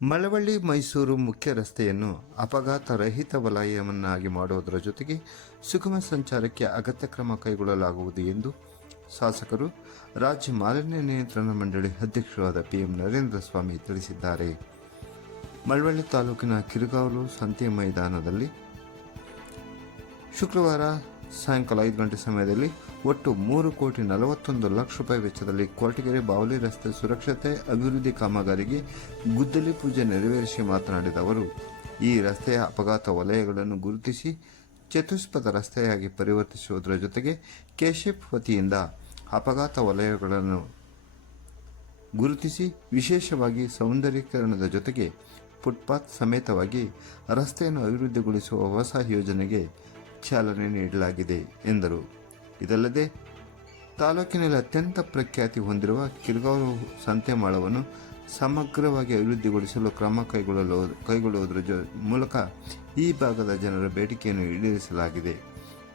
ಮಳವಳ್ಳಿ ಮೈಸೂರು ಮುಖ್ಯ ರಸ್ತೆಯನ್ನು ಅಪಘಾತ ರಹಿತ ವಲಯವನ್ನಾಗಿ ಮಾಡುವುದರ ಜೊತೆಗೆ ಸುಗಮ ಸಂಚಾರಕ್ಕೆ ಅಗತ್ಯ ಕ್ರಮ ಕೈಗೊಳ್ಳಲಾಗುವುದು ಎಂದು ಶಾಸಕರು ರಾಜ್ಯ ಮಾಲಿನ್ಯ ನಿಯಂತ್ರಣ ಮಂಡಳಿ ಅಧ್ಯಕ್ಷರಾದ ಪಿಎಂ ನರೇಂದ್ರ ಸ್ವಾಮಿ ತಿಳಿಸಿದ್ದಾರೆ. ಮಳವಳ್ಳಿ ತಾಲೂಕಿನ ಕಿರುಗಾವಲು ಸಂತೆ ಮೈದಾನದಲ್ಲಿ ಶುಕ್ರವಾರ ಸಾಯಂಕಾಲ 5 ಗಂಟೆ ಸಮಯದಲ್ಲಿ ಒಟ್ಟು 3,41,00,000 ವೆಚ್ಚದಲ್ಲಿ ಕೊರಟಗೆರೆ ಬಾವಲಿ ರಸ್ತೆ ಸುರಕ್ಷತೆ ಅಭಿವೃದ್ಧಿ ಕಾಮಗಾರಿಗೆ ಗುದ್ದಲಿ ಪೂಜೆ ನೆರವೇರಿಸಿ ಮಾತನಾಡಿದ ಅವರು, ಈ ರಸ್ತೆಯ ಅಪಘಾತ ವಲಯಗಳನ್ನು ಗುರುತಿಸಿ ಚತುಷ್ಪಥ ರಸ್ತೆಯಾಗಿ ಪರಿವರ್ತಿಸುವುದರ ಜೊತೆಗೆ ಕೆಶಿಪ್ ವತಿಯಿಂದ ಅಪಘಾತ ವಲಯಗಳನ್ನು ಗುರುತಿಸಿ ವಿಶೇಷವಾಗಿ ಸೌಂದರ್ಯೀಕರಣದ ಜೊತೆಗೆ ಫುಟ್ಪಾತ್ ಸಮೇತವಾಗಿ ರಸ್ತೆಯನ್ನು ಅಭಿವೃದ್ಧಿಗೊಳಿಸುವ ಹೊಸ ಯೋಜನೆಗೆ ಚಾಲನೆ ನೀಡಲಾಗಿದೆ ಎಂದರು. ಇದಲ್ಲದೆ ತಾಲೂಕಿನಲ್ಲಿ ಅತ್ಯಂತ ಪ್ರಖ್ಯಾತಿ ಹೊಂದಿರುವ ಕಿರುಗಾವಲು ಸಂತೆಮಾಳವನ್ನು ಸಮಗ್ರವಾಗಿ ಅಭಿವೃದ್ಧಿಗೊಳಿಸಲು ಕ್ರಮ ಕೈಗೊಳ್ಳುವುದರ ಮೂಲಕ ಈ ಭಾಗದ ಜನರ ಬೇಡಿಕೆಯನ್ನು ಈಡೇರಿಸಲಾಗಿದೆ.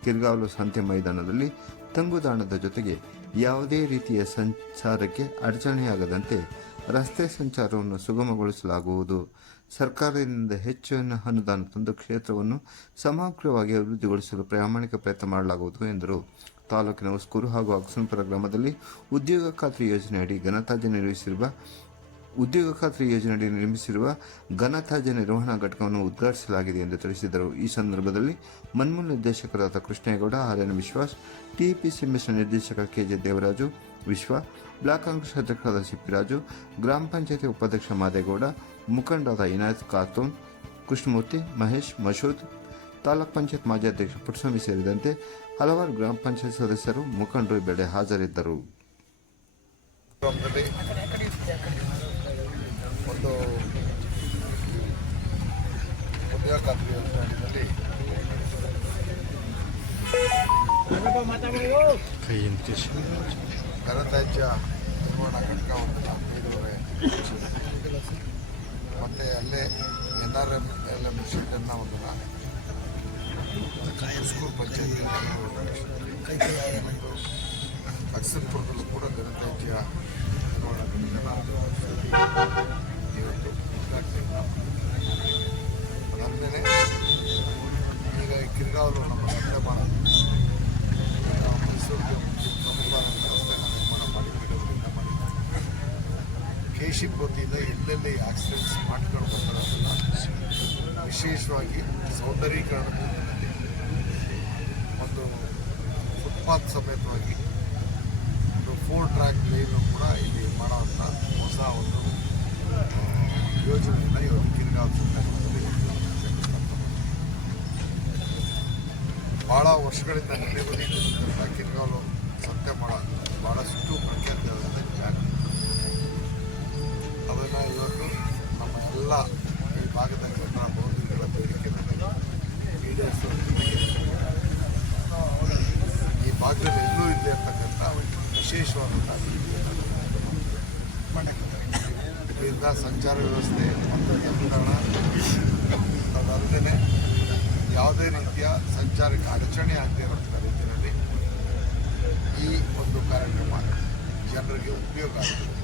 ಕಿರುಗಾವಲು ಸಂತೆ ಮೈದಾನದಲ್ಲಿ ತಂಗುದಾಣದ ಜೊತೆಗೆ ಯಾವುದೇ ರೀತಿಯ ಸಂಚಾರಕ್ಕೆ ಅಡಚಣೆಯಾಗದಂತೆ ರಸ್ತೆ ಸಂಚಾರವನ್ನು ಸುಗಮಗೊಳಿಸಲಾಗುವುದು. ಸರ್ಕಾರದಿಂದ ಹೆಚ್ಚಿನ ಅನುದಾನ ತಂದು ಕ್ಷೇತ್ರವನ್ನು ಸಮಗ್ರವಾಗಿ ಅಭಿವೃದ್ಧಿಗೊಳಿಸಲು ಪ್ರಾಮಾಣಿಕ ಪ್ರಯತ್ನ ಮಾಡಲಾಗುವುದು ಎಂದರು. ತಾಲೂಕಿನ ಉಸ್ಕೂರು ಹಾಗೂ ಅಗಸನಪುರ ಗ್ರಾಮದಲ್ಲಿ ಉದ್ಯೋಗ ಖಾತ್ರಿ ಯೋಜನೆಯಡಿ ನಿರ್ಮಿಸಿರುವ ಘನತ್ಯಾಜ್ಯ ನಿರ್ವಹಣಾ ಘಟಕವನ್ನು ಉದ್ಘಾಟಿಸಲಾಗಿದೆ ಎಂದು ತಿಳಿಸಿದರು. ಈ ಸಂದರ್ಭದಲ್ಲಿ ಮನ್ಮೂಲ ನಿರ್ದೇಶಕರಾದ ಕೃಷ್ಣೇಗೌಡ, ಆರ್ಯನ ವಿಶ್ವಾಸ್, ಟಿಪಿಸಿ ಮಿಶ್ರ ನಿರ್ದೇಶಕ ಕೆಜೆ ದೇವರಾಜು ವಿಶ್ವ, ಬ್ಲಾಕ್ ಕಾಂಗ್ರೆಸ್ ಅಧ್ಯಕ್ಷರಾದ ಸಿಪ್ಪಿರಾಜು, ಗ್ರಾಮ ಪಂಚಾಯತಿ ಉಪಾಧ್ಯಕ್ಷ ಮಾದೇಗೌಡ, ಮುಖಂಡರಾದ ಇನಾಯತ್ ಖಾತೂನ್, ಕೃಷ್ಣಮೂರ್ತಿ, ಮಹೇಶ್, ಮಶೂದ್, ತಾಲೂಕ್ ಪಂಚಾಯತ್ ಮಾಜಿ ಅಧ್ಯಕ್ಷ ಪುಟ್ಟಸ್ವಾಮಿ ಸೇರಿದಂತೆ ಹಲವಾರು ಗ್ರಾಮ ಪಂಚಾಯತ್ ಸದಸ್ಯರು, ಮುಖಂಡರು ಬೆಳೆ ಹಾಜರಿದ್ದರು. ಒಂದು ಉದ್ಯೋಗ ಖಾತ್ರಿ ಯೋಜನೆಯಲ್ಲಿ ಘನತ್ಯಾಜ್ಯ ನಿರ್ವಹಣಾ ಘಟಕ ಒಂದು 4.5 ಮತ್ತು ಅಲ್ಲೇ NRLM ಶೀಟನ್ನು ಒಂದು ಸ್ಕೂಲ್ ಪಂಚಾಯತಿ ಮತ್ತು ಅಗಸನಪುರದಲ್ಲೂ ಕೂಡ ಘನತ್ಯಾಜ್ಯ ನಿರ್ವಹಣಾ ಘಟಕ ಇವತ್ತು ಉದ್ಘಾಟನೆ. ಅದಲ್ಲದೆ ಈಗ ಕಿರುಗಾವಲು ನಮ್ಮ ಸಂತೆಮಾಳ ಮೈಸೂರಿಗೆ ಪ್ರಮುಖವಾದಂಥ ರಸ್ತೆಯನ್ನು ನಿರ್ಮಾಣ ಮಾಡಿಬಿಡೋದ್ರಿಂದ ಕೆಶಿಪ್ ವತಿಯಿಂದ ಎಲ್ಲೆಲ್ಲಿ ಆಕ್ಸಿಡೆಂಟ್ಸ್ ಮಾಡ್ಕೊಂಡು ಬರ್ತಾರಲ್ಲ, ವಿಶೇಷವಾಗಿ ಸೌಂದರ್ಯೀಕರಣ ಒಂದು ಫುಟ್ಪಾತ್ ಸಮೇತವಾಗಿ ಒಂದು 4 ಟ್ರ್ಯಾಕ್ ಲೇನು ಕೂಡ ಇಲ್ಲಿ ಮಾಡೋವಂಥ ಹೊಸ ಒಂದು ಯೋಜನೆಯನ್ನು ಇವತ್ತು ಕಿರುಗಾವಲು ಸಂತೆಮಾಳದಲ್ಲಿ ಭಾಳ ವರ್ಷಗಳಿಂದ ನಡೆಯುವುದರಿಂದ ಕಿರುಗಾವಲು ಸಂತೆಮಾಳ ಭಾಳಷ್ಟು ಪ್ರಖ್ಯಾತಿಯಾದಂಥ ಜಾಗ. ಅದನ್ನು ಇವತ್ತು ನಮ್ಮ ಎಲ್ಲ ಈ ಭಾಗದ ಜನರ ಬಹುದಿನಗಳ ಬೇಡಿಕೆಯನ್ನು ಈಡೇರಿಸುವ ಜೊತೆಗೆ ಈ ಭಾಗದಲ್ಲಿ ಎಲ್ಲೂ ಇಲ್ಲದೆ ಇರ್ತಕ್ಕಂಥ ವಿಶೇಷವಾದಂಥ ಇದರಿಂದ ಸಂಚಾರ ವ್ಯವಸ್ಥೆ ಮತ್ತು ತಂಗುದಾಣ ಅದಲ್ಲದೆ ಯಾವುದೇ ರೀತಿಯ ಸಂಚಾರಕ್ಕೆ ಅಡಚಣೆ ಆಗದೇ ಇರುವಂಥ ರೀತಿಯಲ್ಲಿ ಈ ಒಂದು ಕಾರ್ಯಕ್ರಮ ಜನರಿಗೆ ಉಪಯೋಗ ಆಗುತ್ತದೆ.